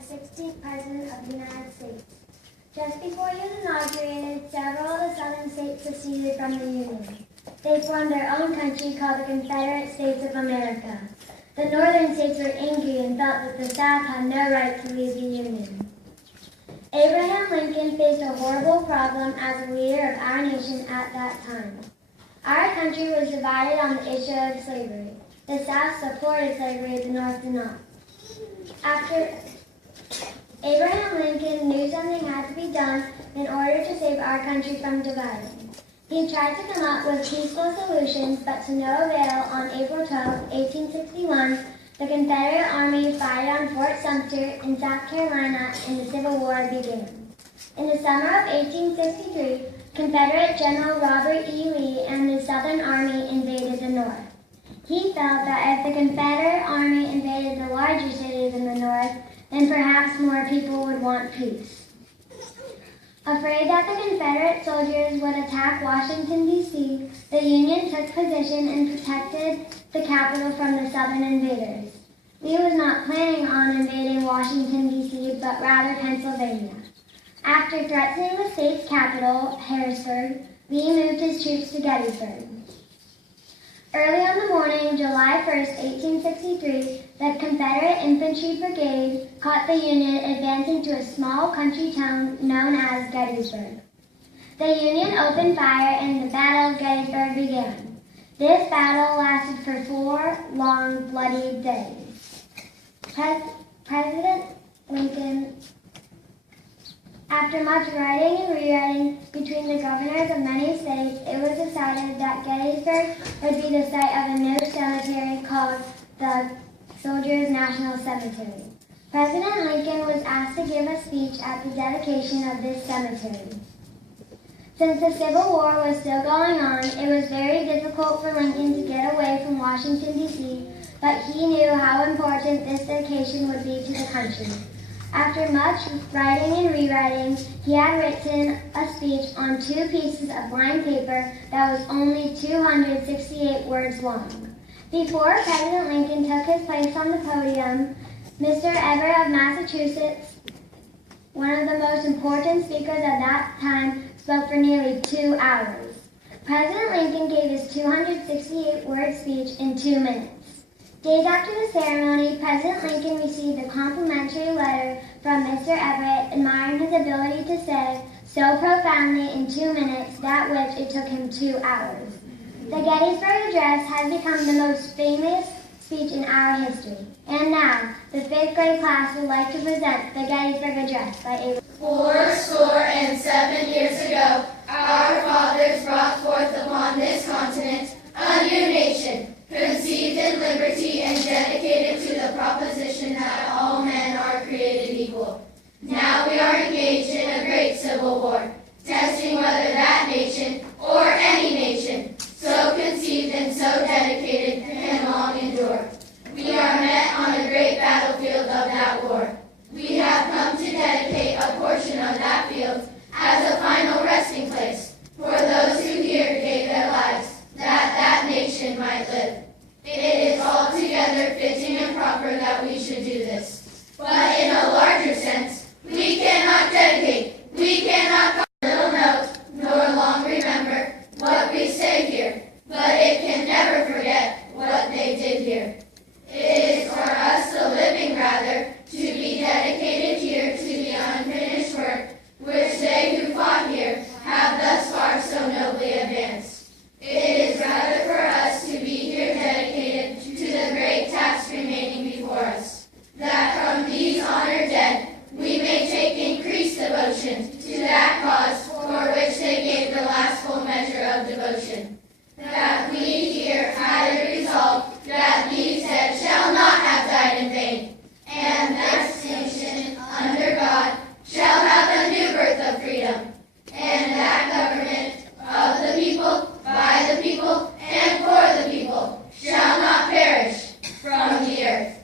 the 16th President of the United States. Just before he was inaugurated, several of the southern states seceded from the Union. They formed their own country called the Confederate States of America. The northern states were angry and felt that the South had no right to leave the Union. Abraham Lincoln faced a horrible problem as a leader of our nation at that time. Our country was divided on the issue of slavery. The South supported slavery, the North did not. After Abraham Lincoln knew something had to be done in order to save our country from dividing. He tried to come up with peaceful solutions, but to no avail. On April 12, 1861, the Confederate Army fired on Fort Sumter in South Carolina and the Civil War began. In the summer of 1863, Confederate General Robert E. Lee and the Southern Army invaded the North. He felt that if the Confederate Army invaded the larger cities in the North, then perhaps more people would want peace. Afraid that the Confederate soldiers would attack Washington, D.C., the Union took position and protected the capital from the Southern invaders. Lee was not planning on invading Washington, D.C., but rather Pennsylvania. After threatening the state's capital, Harrisburg, Lee moved his troops to Gettysburg. Early on the morning, July 1, 1863, the Confederate Infantry Brigade caught the Union advancing to a small country town known as Gettysburg. The Union opened fire and the Battle of Gettysburg began. This battle lasted for 4 long, bloody days. President Lincoln, after much writing and rewriting between the governors of many states, it was decided that Gettysburg would be the site of a new cemetery called the Soldiers' National Cemetery. President Lincoln was asked to give a speech at the dedication of this cemetery. Since the Civil War was still going on, it was very difficult for Lincoln to get away from Washington, D.C., but he knew how important this dedication would be to the country. After much writing and rewriting, he had written a speech on 2 pieces of lined paper that was only 268 words long. Before President Lincoln took his place on the podium, Mr. Everett of Massachusetts, one of the most important speakers of that time, spoke for nearly 2 hours. President Lincoln gave his 268-word speech in 2 minutes. Days after the ceremony, President Lincoln received a complimentary letter from Mr. Everett admiring his ability to say so profoundly in 2 minutes that which it took him 2 hours. The Gettysburg Address has become the most famous speech in our history. And now, the 5th grade class would like to present the Gettysburg Address by Abraham. 407 years ago, our fathers brought forth upon this continent a new nation, conceived in liberty and dedicated to the proposition that all men are created equal. Now we are engaged in a great civil war, testing whether that nation, or any nation, so conceived and so dedicated, can long endure. We are met on a great battlefield of that war. We have come to dedicate a portion of that field as a final resting place for those who here gave their lives, that that nation might live. It is altogether fitting and proper that we should do this. But in a larger sense, we cannot dedicate, we cannot little note, nor long remember what we say here, but it can never forget what they did here. It is for us, the living rather, to be dedicated here to the unfinished work, which they who fought here have thus far so nobly advanced. It is rather for us to be here dedicated to the great task remaining before us, that from these honored dead we may take increased devotion to that cause for which they gave the last full measure of devotion. That we here had a resolve that these dead shall not have died in vain, and this nation, under God, shall have a new birth of freedom, and that government of the people, by the people, and for the people, shall not perish from the earth.